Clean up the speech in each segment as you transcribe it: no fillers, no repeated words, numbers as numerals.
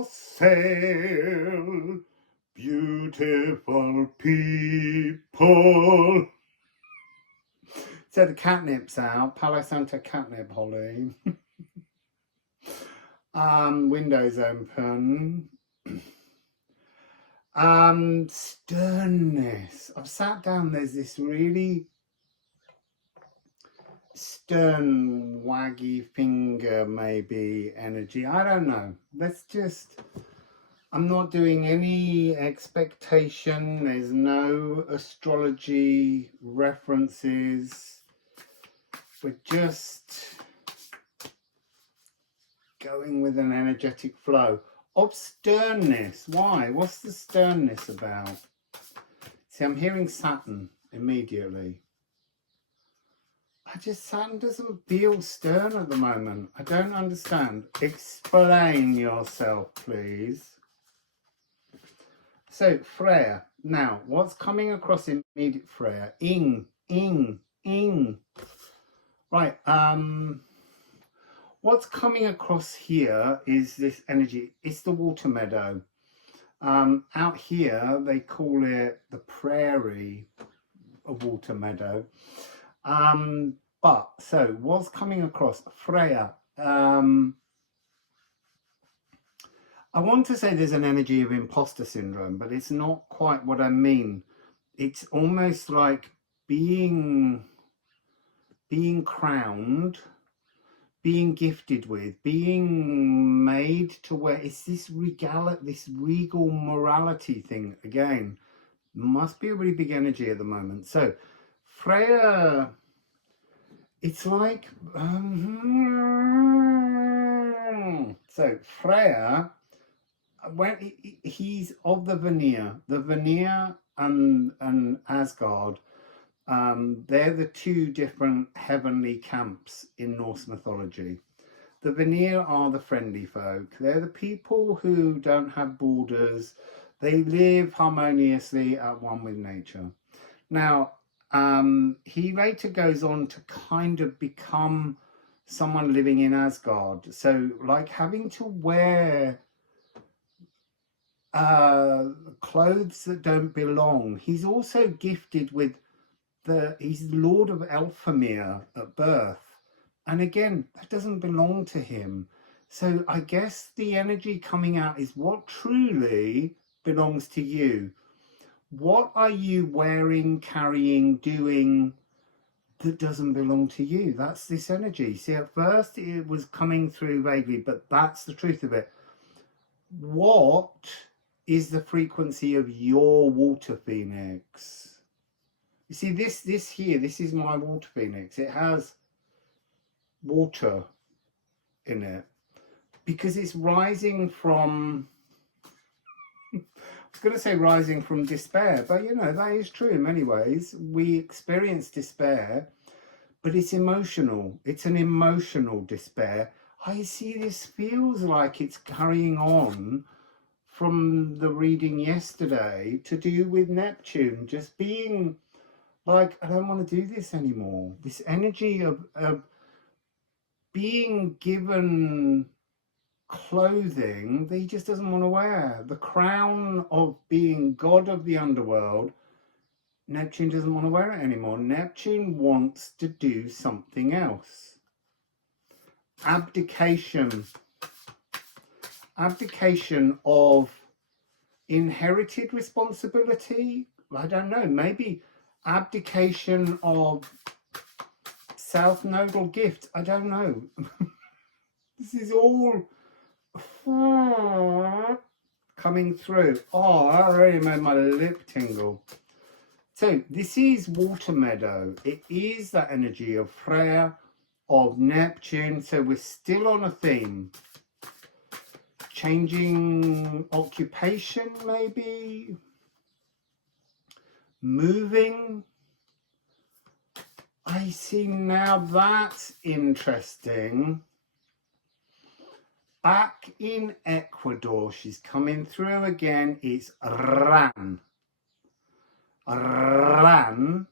Wassail, beautiful people. So the catnip's out, Palo Santo catnip holly. Windows open. Sternness. I've sat down, there's this really stern, waggy finger, maybe energy. I don't know. Let's just, I'm not doing any expectation. There's no astrology references. We're just going with an energetic flow of sternness. Why? What's the sternness about? See, I'm hearing Saturn immediately. Saturn doesn't feel stern at the moment. I don't understand. Explain yourself, please. So, Freya. Now, what's coming across immediate Freya? Ing. Right, what's coming across here is this energy. It's the water meadow. Out here, they call it the prairie, a water meadow. But so what's coming across Freya? I want to say there's an energy of imposter syndrome, but it's not quite what I mean. It's almost like being crowned, being gifted with, being made to wear. It's this regal morality thing again. Must be a really big energy at the moment. So Freya, it's like so Freya, when he's of the Vanir and Asgard, they're the two different heavenly camps in Norse mythology. The Vanir are the friendly folk. They're the people who don't have borders. They live harmoniously at one with nature. Now, he later goes on to kind of become someone living in Asgard. So, like having to wear clothes that don't belong. He's also gifted with he's Lord of Elfamir at birth. And again, that doesn't belong to him. So I guess the energy coming out is what truly belongs to you. What are you wearing, carrying, doing that doesn't belong to you? That's this energy. See, at first it was coming through vaguely, but that's the truth of it. What is the frequency of your water phoenix? You see, this here, this is my water phoenix. It has water in it because it's rising from, I was going to say rising from despair, but you know, that is true in many ways. We experience despair, but it's emotional. It's an emotional despair. I see this feels like it's carrying on from the reading yesterday to do with Neptune, just being like, I don't want to do this anymore. This energy of being given clothing that he just doesn't want to wear. The crown of being god of the underworld, Neptune doesn't want to wear it anymore. Neptune wants to do something else. Abdication. Abdication of inherited responsibility. I don't know, maybe abdication of south nodal gift. I don't know. This is all coming through. Oh, I already made my lip tingle. So this is water meadow. It is that energy of Freya, of Neptune. So we're still on a theme. Changing occupation, maybe. Moving. I see, now that's interesting. Back in Ecuador, she's coming through again. It's Ran. Ran.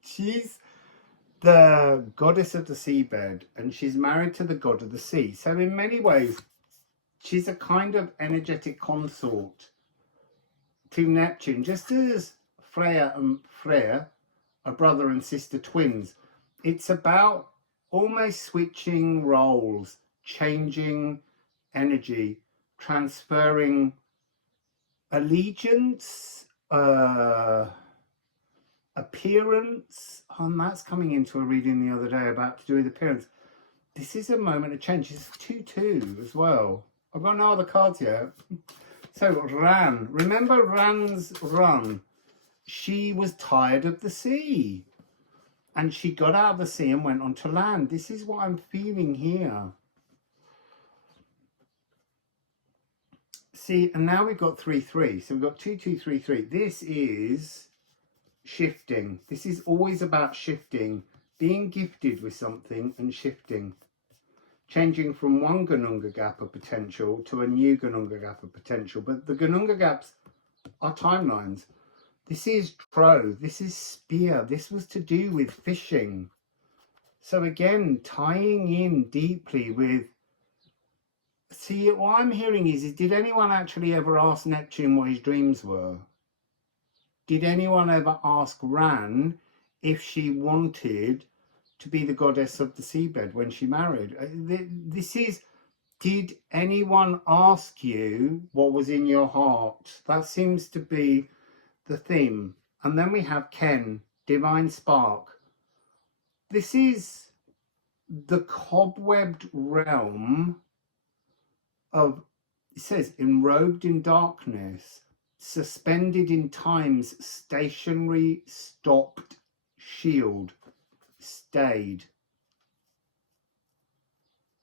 She's the goddess of the seabed, and she's married to the god of the sea. So in many ways, She's a kind of energetic consort to Neptune, just as Freya and Freyr are brother and sister twins. It's about almost switching roles, changing energy, transferring allegiance, appearance. And that's coming into a reading the other day about to do with appearance. This is a moment of change. It's 2-2 as well. I've got no other cards yet. So Ran, remember Ran's run? She was tired of the sea, and she got out of the sea and went onto land. This is what I'm feeling here. See, and now we've got 3-3. So we've got 2-2-3-3. This is shifting. This is always about shifting, being gifted with something and shifting. Changing from one Gununga gap of potential to a new Gununga gap of potential. But the Gununga gaps are timelines. This is Tro, this is Spear. This was to do with fishing. So again, tying in deeply with... See, what I'm hearing is did anyone actually ever ask Neptune what his dreams were? Did anyone ever ask Ran if she wanted to be the goddess of the seabed when she married? This is, did anyone ask you what was in your heart? That seems to be the theme. And then we have Ken, Divine Spark. This is the cobwebbed realm of, it says, enrobed in darkness, suspended in time's stationary, stopped shield, stayed,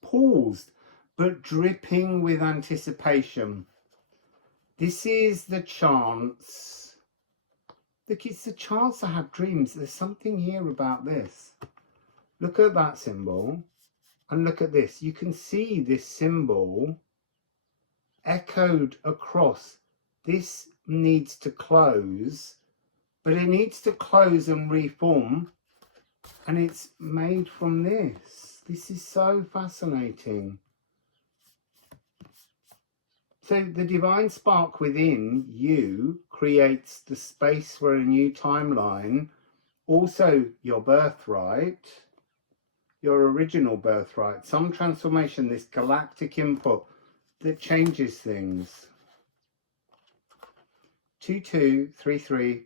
paused, but dripping with anticipation. This is the chance. Look, it's the chance to have dreams. There's something here about this. Look at that symbol and look at this. You can see this symbol echoed across. This needs to close, but it needs to close and reform, and it's made from this. This is so fascinating. So the divine spark within you creates the space for a new timeline, also your birthright, your original birthright, some transformation, this galactic input that changes things. 2-2-3-3-6.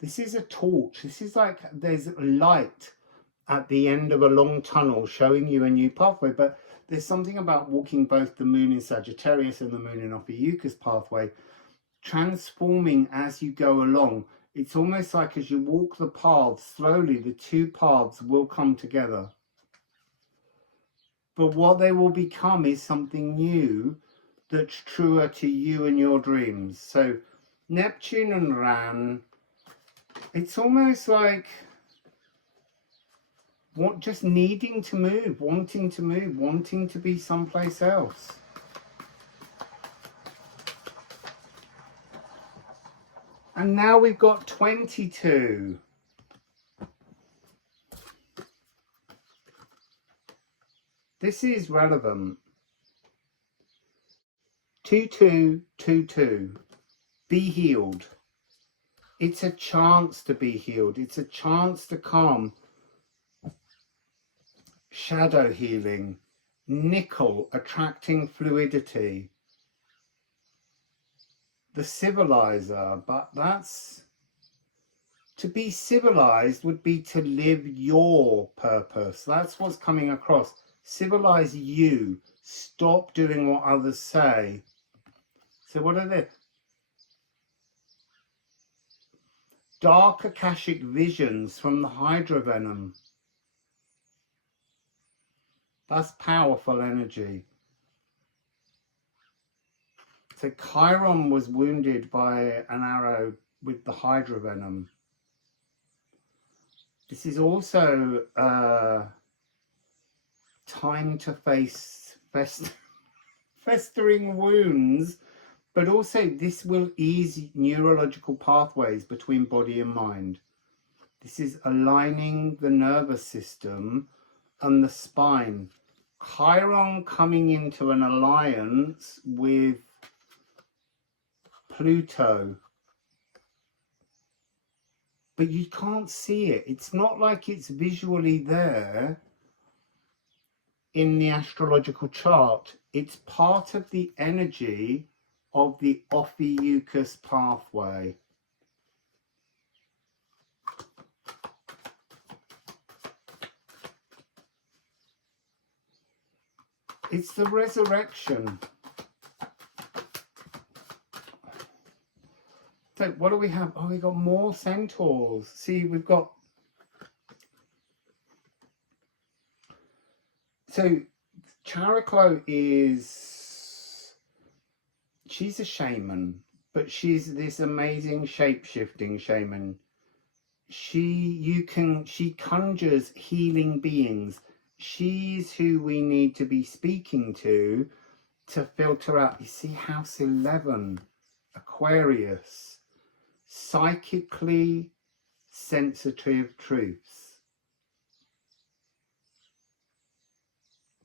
This is a torch. This is like there's light at the end of a long tunnel showing you a new pathway. But there's something about walking both the moon in Sagittarius and the moon in Ophiuchus pathway, transforming as you go along. It's almost like as you walk the paths, slowly the two paths will come together. But what they will become is something new that's truer to you and your dreams. So Neptune and Ran, it's almost like just needing to move, wanting to be someplace else. And now we've got 22. This is relevant. 2-2-2-2. Be healed. It's a chance to be healed. It's a chance to calm. Shadow healing. Nickel attracting fluidity. The civilizer, but that's... To be civilized would be to live your purpose. That's what's coming across. Civilize you. Stop doing what others say. So what are they? Dark Akashic visions from the Hydra venom. That's powerful energy. So Chiron was wounded by an arrow with the Hydra venom. This is also time to face festering wounds, but also this will ease neurological pathways between body and mind. This is aligning the nervous system and the spine. Chiron coming into an alliance with Pluto. But you can't see it. It's not like it's visually there in the astrological chart. It's part of the energy of the Ophiuchus pathway. It's the resurrection. So what do we have? Oh, we got more centaurs. See, we've got... So Chariklo is... She's a shaman, but she's this amazing shape-shifting shaman. She conjures healing beings. She's who we need to be speaking to filter out. You see, house 11, Aquarius, psychically sensitive truths,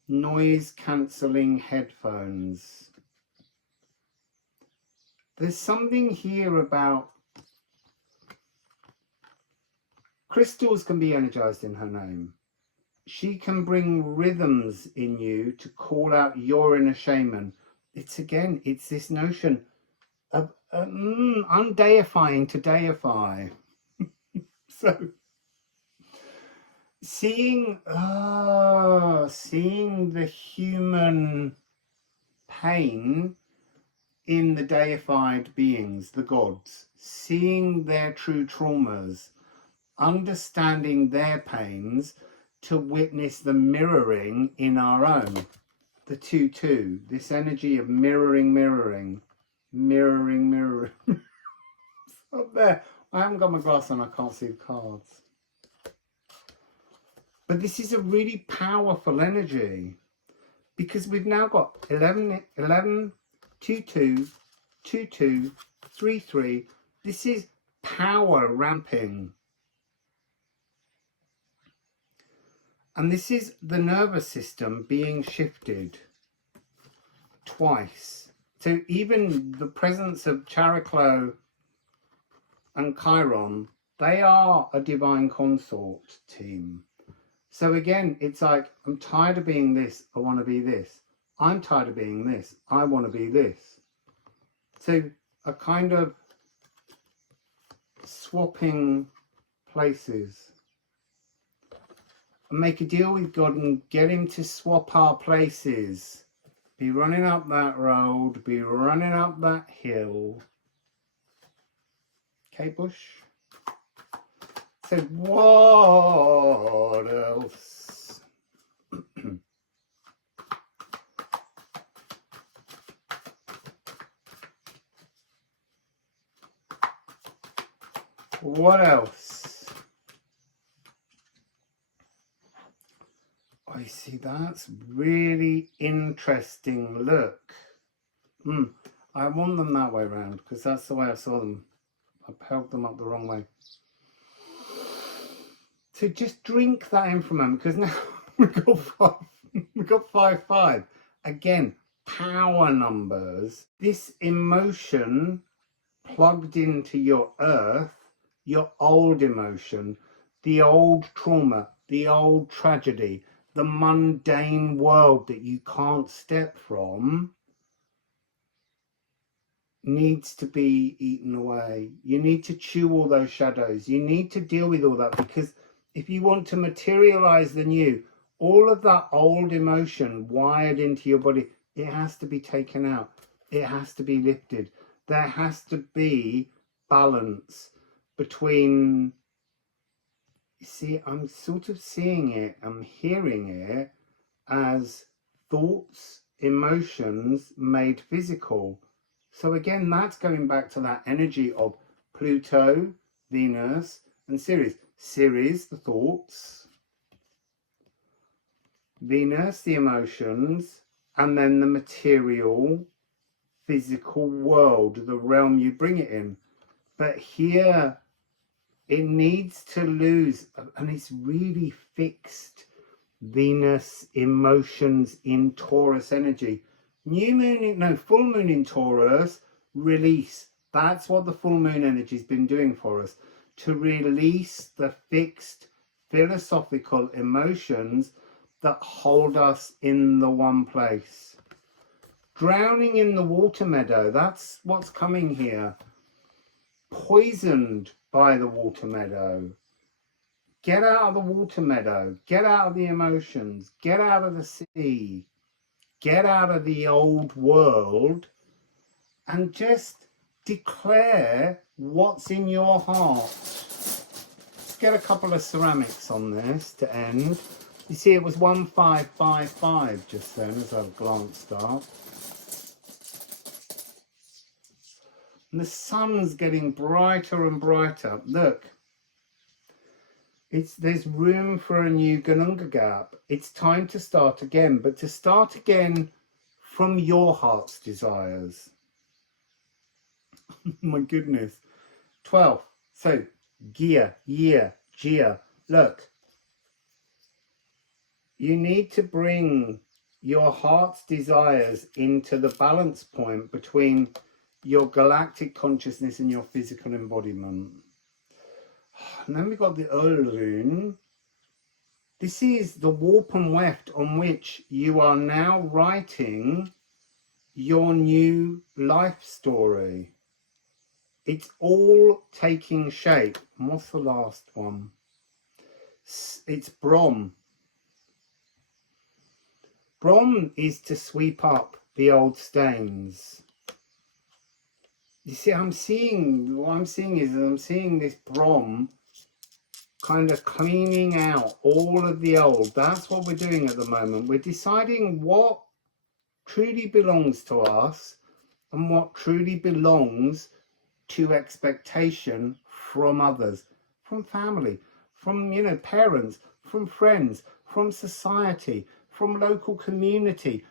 noise cancelling headphones. There's something here about crystals can be energized in her name. She can bring rhythms in you to call out your inner shaman. It's again, it's this notion of undeifying to deify. So seeing the human pain in the deified beings, the gods, seeing their true traumas, understanding their pains, to witness the mirroring in our own. The 2-2, this energy of mirroring. Up there. I haven't got my glass on, I can't see the cards. But this is a really powerful energy, because we've now got 11, 2-2, 2-2, 3-3. This is power ramping. And this is the nervous system being shifted twice. So even the presence of Chariklo and Chiron, they are a divine consort team. So again, it's like, I'm tired of being this, I want to be this. I'm tired of being this, I want to be this. So a kind of swapping places. Make a deal with God and get him to swap our places. Be running up that road, be running up that hill. Kate Bush. So what else? What else? I see, that's really interesting. Look. I want them that way around because that's the way I saw them. I held them up the wrong way. So just drink that in for a moment, because now we've got 5-5. Again, power numbers. This emotion plugged into your earth, your old emotion, the old trauma, the old tragedy, the mundane world that you can't step from, needs to be eaten away. You need to chew all those shadows. You need to deal with all that, because if you want to materialize the new, all of that old emotion wired into your body, it has to be taken out. It has to be lifted. There has to be balance between... See, I'm sort of seeing it, I'm hearing it as thoughts, emotions made physical. So again, that's going back to that energy of Pluto, Venus, and Ceres. Ceres, the thoughts, Venus, the emotions, and then the material, physical world, the realm you bring it in. But here, it needs to lose, and it's really fixed. Venus, emotions in Taurus energy. New moon, no, full moon in Taurus, release. That's what the full moon energy has been doing for us. To release the fixed philosophical emotions that hold us in the one place. Drowning in the water meadow, that's what's coming here. Poisoned by the water meadow. Get out of the water meadow. Get out of the emotions. Get out of the sea. Get out of the old world and just declare what's in your heart. Let's get a couple of ceramics on this to end. You see, it was 1555 just then as I glanced up. And the sun's getting brighter and brighter. Look, there's room for a new Gununga gap. It's time to start again, but to start again from your heart's desires. My goodness. 12. So, Gia, year, Gia. Look, you need to bring your heart's desires into the balance point between your galactic consciousness and your physical embodiment. And then we've got the Öl rune. This is the warp and weft on which you are now writing your new life story. It's all taking shape. And what's the last one? It's Brom. Brom is to sweep up the old stains. You see, what I'm seeing this Brom kind of cleaning out all of the old. That's what we're doing at the moment. We're deciding what truly belongs to us and what truly belongs to expectation from others, from family, from, you know, parents, from friends, from society, from local community.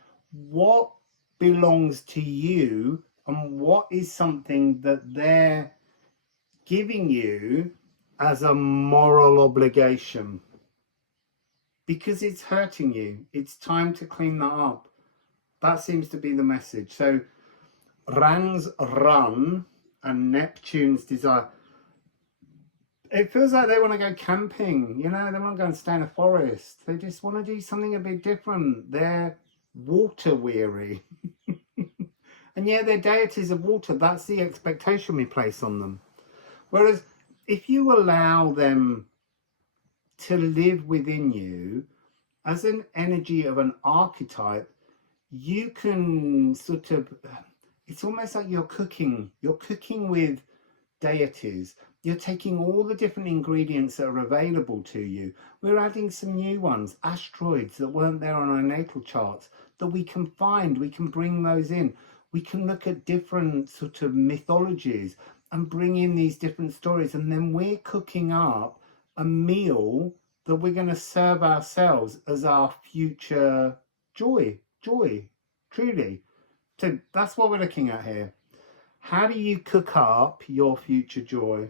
What belongs to you and what is something that they're giving you as a moral obligation because it's hurting you. It's time to clean that up. That seems to be the message. So Rang's run and Neptune's desire. It feels like they want to go camping, you know, they want to go and stay in a forest. They just want to do something a bit different. They're water weary. And yeah, they're deities of water. That's the expectation we place on them. Whereas if you allow them to live within you as an energy of an archetype, you can sort of, it's almost like you're cooking with deities. You're taking all the different ingredients that are available to you. We're adding some new ones, asteroids that weren't there on our natal charts that we can find. We can bring those in. We can look at different sort of mythologies and bring in these different stories, and then we're cooking up a meal that we're going to serve ourselves as our future joy, truly. So that's what we're looking at here. How do you cook up your future joy?